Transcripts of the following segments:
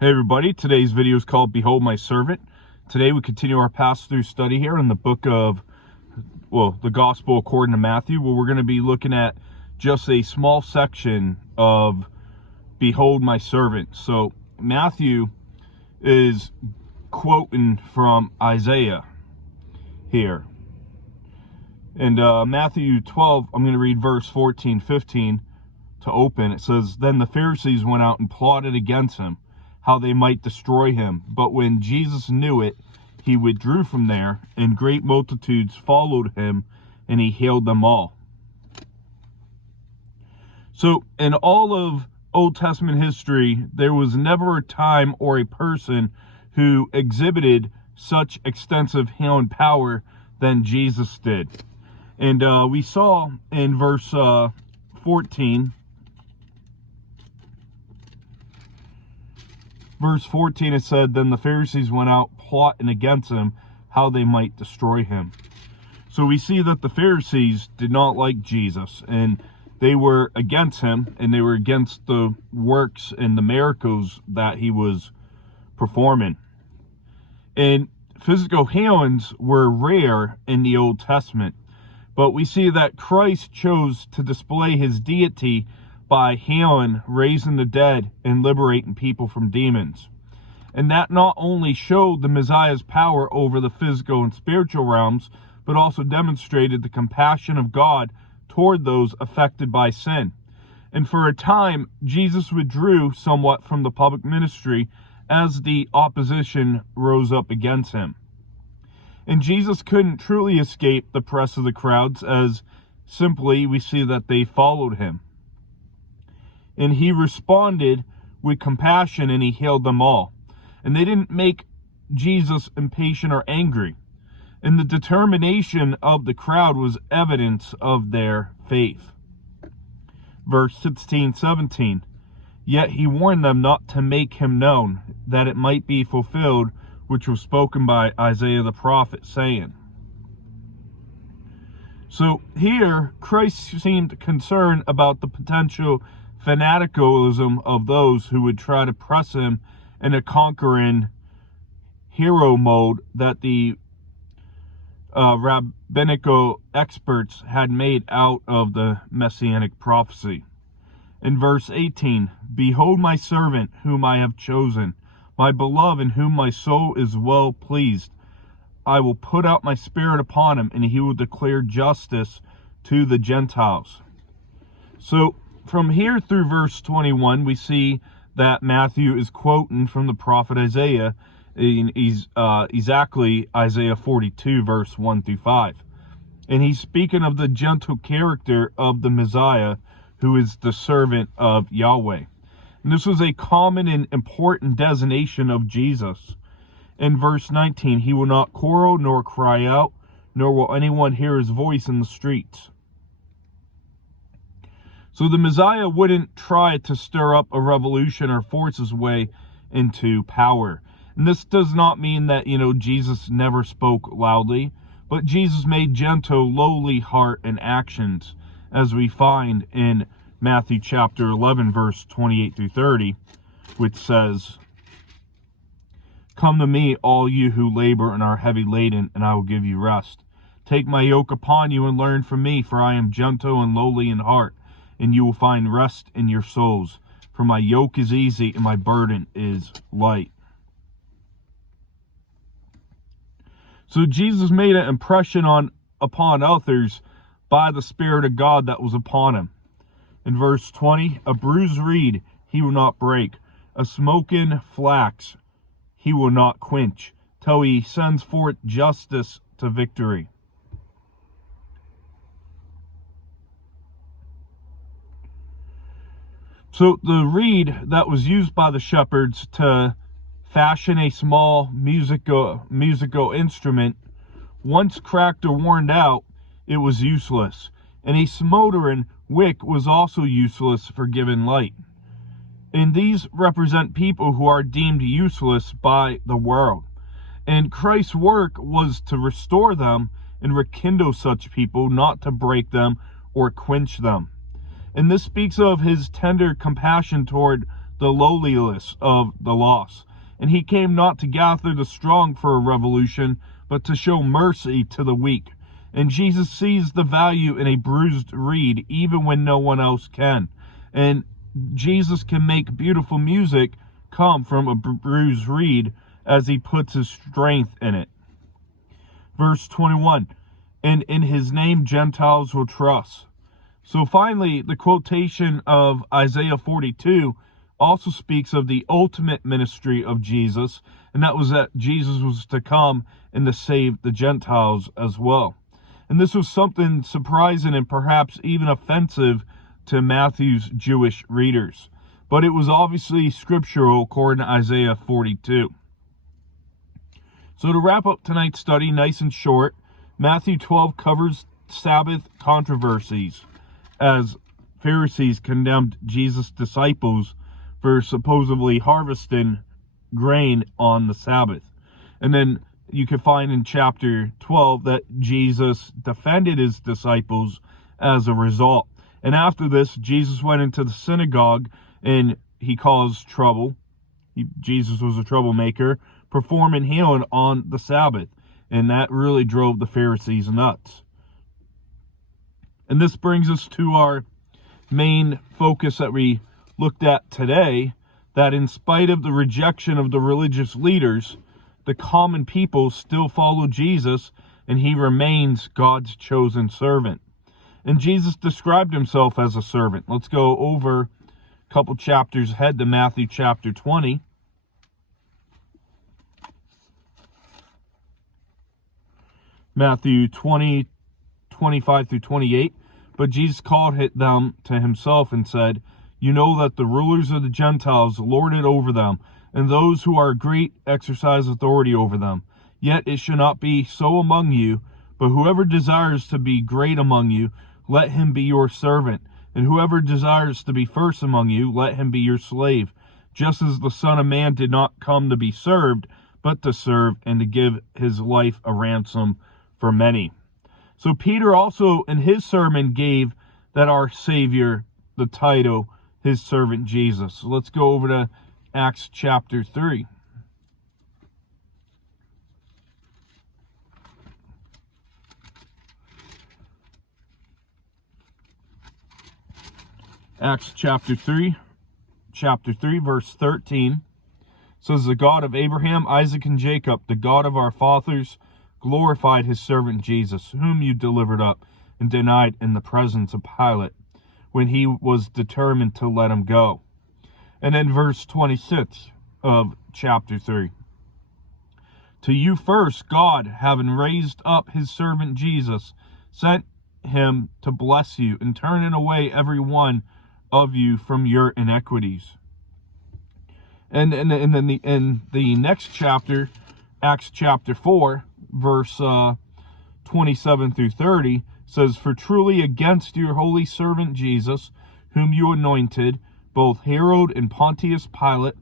Hey everybody, today's video is called Behold My Servant. Today we continue our pass-through study here in the book of, the Gospel according to Matthew, where we're going to be looking at just a small section of Behold My Servant. So Matthew is quoting from Isaiah here. And Matthew 12, I'm going to read verse 14, 15 to open. It says, "Then the Pharisees went out and plotted against him, how they might destroy him. But when Jesus knew it, he withdrew from there, and great multitudes followed him, and he healed them all." So in all of Old Testament history, there was never a time or a person who exhibited such extensive healing power than Jesus did. And we saw in verse 14, it said, "Then the Pharisees went out plotting against him, how they might destroy him." So we see that the Pharisees did not like Jesus, and they were against him, and they were against the works and the miracles that he was performing. And physical healings were rare in the Old Testament, but we see that Christ chose to display his deity by healing, raising the dead, and liberating people from demons. And that not only showed the Messiah's power over the physical and spiritual realms, but also demonstrated the compassion of God toward those affected by sin. And for a time, Jesus withdrew somewhat from the public ministry as the opposition rose up against him. And Jesus couldn't truly escape the press of the crowds, as simply we see that they followed him. And he responded with compassion, and he healed them all. And they didn't make Jesus impatient or angry. And the determination of the crowd was evidence of their faith. Verse 16, 17, "Yet he warned them not to make him known, that it might be fulfilled, which was spoken by Isaiah the prophet, saying." So here, Christ seemed concerned about the potential fanaticalism of those who would try to press him in a conquering hero mode that the rabbinical experts had made out of the messianic prophecy. In verse 18, "Behold my servant whom I have chosen, my beloved in whom my soul is well pleased. I will put out my spirit upon him, and he will declare justice to the Gentiles." So from here through verse 21, we see that Matthew is quoting from the prophet Isaiah, exactly Isaiah 42, verse 1 through 5. And he's speaking of the gentle character of the Messiah, who is the servant of Yahweh. And this was a common and important designation of Jesus. In verse 19, "He will not quarrel nor cry out, nor will anyone hear his voice in the streets." So the Messiah wouldn't try to stir up a revolution or force his way into power. And this does not mean that, Jesus never spoke loudly, but Jesus made gentle, lowly heart and actions, as we find in Matthew chapter 11, verse 28 through 30, which says, "Come to me, all you who labor and are heavy laden, and I will give you rest. Take my yoke upon you and learn from me, for I am gentle and lowly in heart, and you will find rest in your souls. For my yoke is easy and my burden is light." So Jesus made an impression upon others by the Spirit of God that was upon him. In verse 20, "A bruised reed he will not break, a smoking flax he will not quench, till he sends forth justice to victory." So the reed that was used by the shepherds to fashion a small musical instrument, once cracked or worn out, it was useless. And a smoldering wick was also useless for giving light. And these represent people who are deemed useless by the world. And Christ's work was to restore them and rekindle such people, not to break them or quench them. And this speaks of his tender compassion toward the lowliness of the lost. And he came not to gather the strong for a revolution, but to show mercy to the weak. And Jesus sees the value in a bruised reed, even when no one else can. And Jesus can make beautiful music come from a bruised reed as he puts his strength in it. Verse 21, and in his name Gentiles will trust. So finally, the quotation of Isaiah 42 also speaks of the ultimate ministry of Jesus, and that was that Jesus was to come and to save the Gentiles as well. And this was something surprising and perhaps even offensive to Matthew's Jewish readers. But it was obviously scriptural according to Isaiah 42. So to wrap up tonight's study, nice and short, Matthew 12 covers Sabbath controversies as Pharisees condemned Jesus' disciples for supposedly harvesting grain on the Sabbath. And then you can find in chapter 12 that Jesus defended his disciples as a result. And after this, Jesus went into the synagogue and he caused trouble. Jesus was a troublemaker, performing healing on the Sabbath. And that really drove the Pharisees nuts. And this brings us to our main focus that we looked at today, that in spite of the rejection of the religious leaders, the common people still follow Jesus, and he remains God's chosen servant. And Jesus described himself as a servant. Let's go over a couple chapters ahead to Matthew chapter 20. Matthew 20, 25 through 28. But Jesus called them to himself and said, you know that the rulers of the Gentiles lord it over them, and those who are great exercise authority over them. Yet it should not be so among you, but whoever desires to be great among you, let him be your servant. And whoever desires to be first among you, let him be your slave. Just as the Son of Man did not come to be served, but to serve and to give his life a ransom for many. So Peter also in his sermon gave that our Savior the title, his servant Jesus. So let's go over to Acts chapter 3. Acts chapter 3, verse 13 says, the God of Abraham, Isaac, and Jacob, the God of our fathers, glorified his servant Jesus, whom you delivered up and denied in the presence of Pilate, when he was determined to let him go. And then verse 26 of chapter 3. To you first, God, having raised up his servant Jesus, sent him to bless you and turning away every one of you from your iniquities. And then in the next chapter, Acts chapter 4, verse 27 through 30, says, for truly against your holy servant Jesus, whom you anointed, both Herod and Pontius Pilate,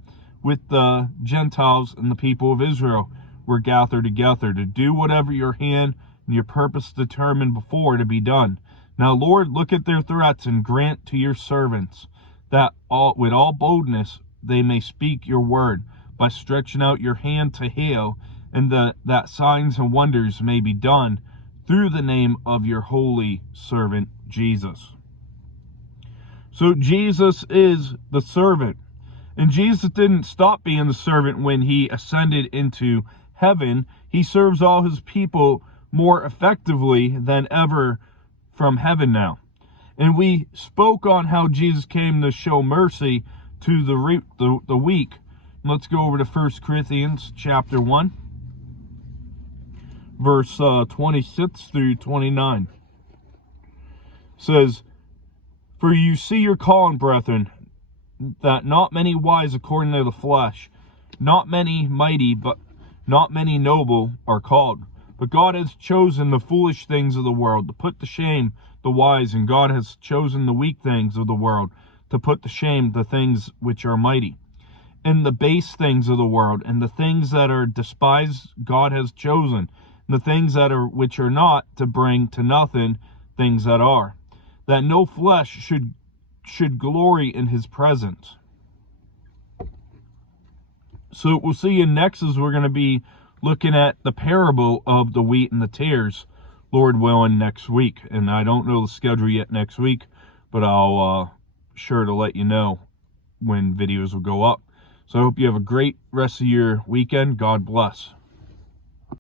with the Gentiles and the people of Israel, were gathered together to do whatever your hand and your purpose determined before to be done. Now, Lord, look at their threats and grant to your servants that with all boldness they may speak your word by stretching out your hand to heal, and that signs and wonders may be done through the name of your holy servant Jesus. So Jesus is the servant. And Jesus didn't stop being the servant when he ascended into heaven. He serves all his people more effectively than ever from heaven now. And we spoke on how Jesus came to show mercy to the weak. Let's go over to 1 Corinthians chapter 1. Verse 26 through 29 says, for you see your calling, brethren, that not many wise according to the flesh, not many mighty, but not many noble are called. But God has chosen the foolish things of the world to put to shame the wise, and God has chosen the weak things of the world to put to shame the things which are mighty. And the base things of the world, and the things that are despised, God has chosen, the things that are which are not, to bring to nothing things that are, that no flesh should glory in his presence. So we'll see you next, as we're going to be looking at the parable of the wheat and the tares, Lord willing, next week. And I don't know the schedule yet next week, but I'll sure to let you know when videos will go up. So I hope you have a great rest of your weekend. God bless.